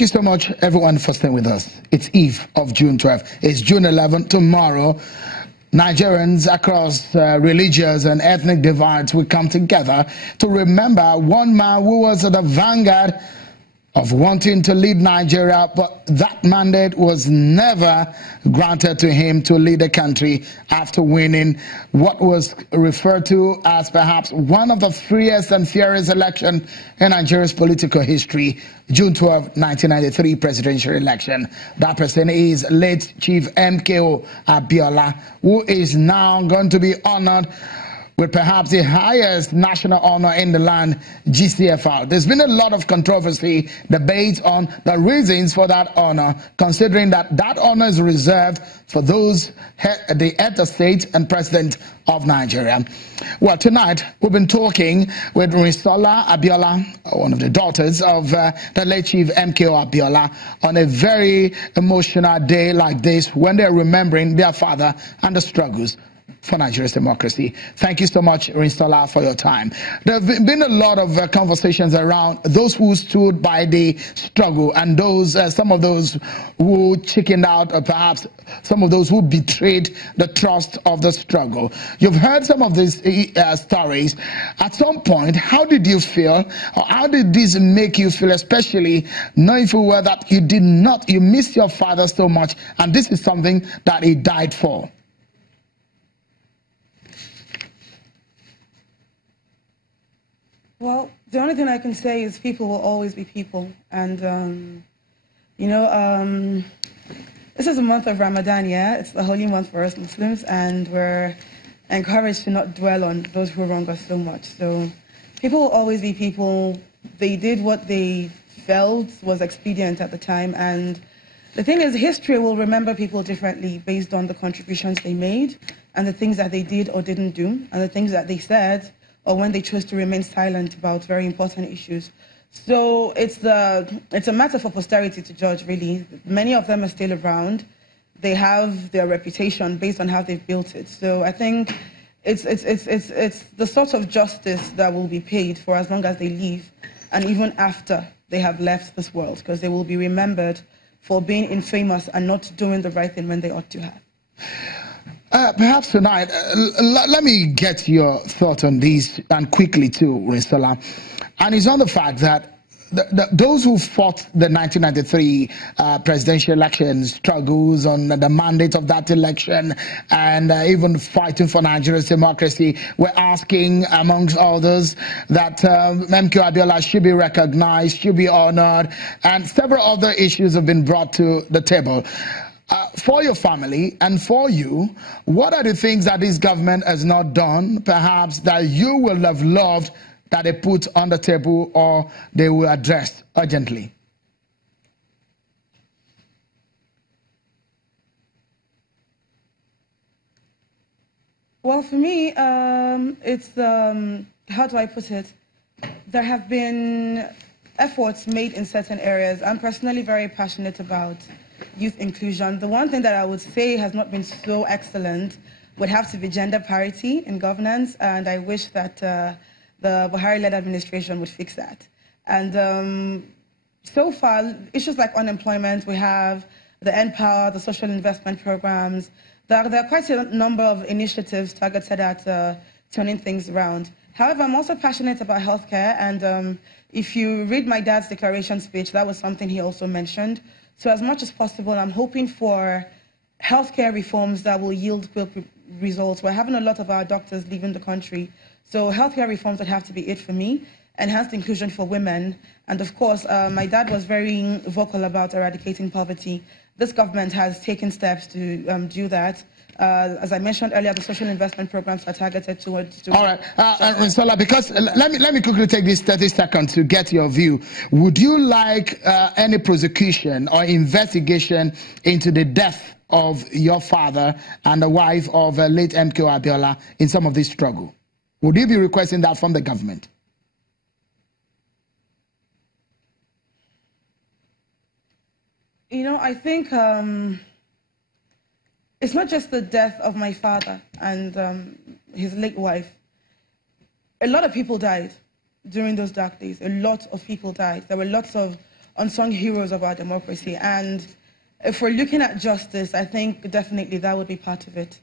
Thank you so much, everyone, for staying with us. It's Eve of June 12th. It's June 11th. Tomorrow, Nigerians across religious and ethnic divides will come together to remember one man who was at the vanguard of wanting to lead Nigeria, but that mandate was never granted to him to lead the country after winning what was referred to as perhaps one of the freest and fairest elections in Nigeria's political history, June 12, 1993 presidential election. That person is late Chief MKO Abiola, who is now going to be honored with perhaps the highest national honor in the land, GCFR. There's been a lot of controversy, debate on the reasons for that honor, considering that that honor is reserved for those the head of state and president of Nigeria. Well, tonight we've been talking with Rinsola Abiola, one of the daughters of the late Chief MKO Abiola, on a very emotional day like this when they're remembering their father and the struggles for Nigeria's democracy. Thank you so much, Rinsola, for your time. There have been a lot of conversations around those who stood by the struggle and those, some of those who chickened out, or perhaps some of those who betrayed the trust of the struggle. You've heard some of these stories. At some point, how did you feel, or how did this make you feel, especially knowing full well that you missed your father so much, and this is something that he died for? Well, the only thing I can say is people will always be people. And, this is a month of Ramadan, yeah? It's the holy month for us Muslims, and we're encouraged to not dwell on those who wrong us so much. So people will always be people. They did what they felt was expedient at the time. And the thing is, history will remember people differently based on the contributions they made and the things that they did or didn't do and the things that they said, or when they chose to remain silent about very important issues. So it's a matter for posterity to judge, really. Many of them are still around. They have their reputation based on how they've built it. So I think it's the sort of justice that will be paid for as long as they live, and even after they have left this world, because they will be remembered for being infamous and not doing the right thing when they ought to have. Perhaps tonight, let me get your thought on this, and quickly too, Rinsola. And it's on the fact that those who fought the 1993 presidential election struggles on the mandate of that election, and even fighting for Nigeria's democracy, were asking, amongst others, that MKO Abiola should be recognized, should be honored, and several other issues have been brought to the table. For your family and for you, what are the things that this government has not done, perhaps, that you will have loved that they put on the table or they will address urgently? Well, for me, it's, how do I put it? There have been efforts made in certain areas. I'm personally very passionate about youth inclusion. The one thing that I would say has not been so excellent would have to be gender parity in governance, and I wish that the Buhari-led administration would fix that. And so far, issues like unemployment, we have the NPower, the social investment programs. There are quite a number of initiatives targeted at turning things around. However, I'm also passionate about healthcare, and if you read my dad's declaration speech, that was something he also mentioned. So as much as possible, I'm hoping for healthcare reforms that will yield quick results. We're having a lot of our doctors leaving the country. So healthcare reforms would have to be it for me. Enhanced inclusion for women. And of course, my dad was very vocal about eradicating poverty. This government has taken steps to do that. As I mentioned earlier, the social investment programs are targeted towards... All right, Rinsola, because let me quickly take this 30 seconds to get your view. Would you like any prosecution or investigation into the death of your father and the wife of late MKO Abiola in some of this struggle? Would you be requesting that from the government? You know, I think it's not just the death of my father and his late wife. A lot of people died during those dark days. A lot of people died. There were lots of unsung heroes of our democracy. And if we're looking at justice, I think definitely that would be part of it.